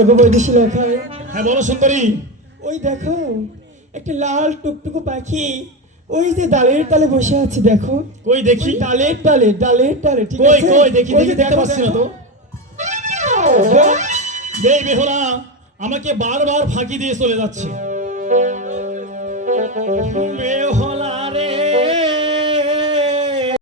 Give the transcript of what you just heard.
ওগো বৈদেশী লেখায়, হ্যাঁ বলো সুন্দরী। ওই দেখো একটা লাল টুকটুকু পাখি ওই যে ডালের ডালে বসে আছে, দেখো। কই দেখি। ওই ডালের ডালে, ডালের ডালে, ঠিক কই আছে? কই দেখি ওই দেখি যে দেখতে দেখো, পাচ্ছি না তো। দেখো। এই বেহুলা আমাকে বারবার ফাঁকি দিয়ে চলে যাচ্ছে। বেহুলা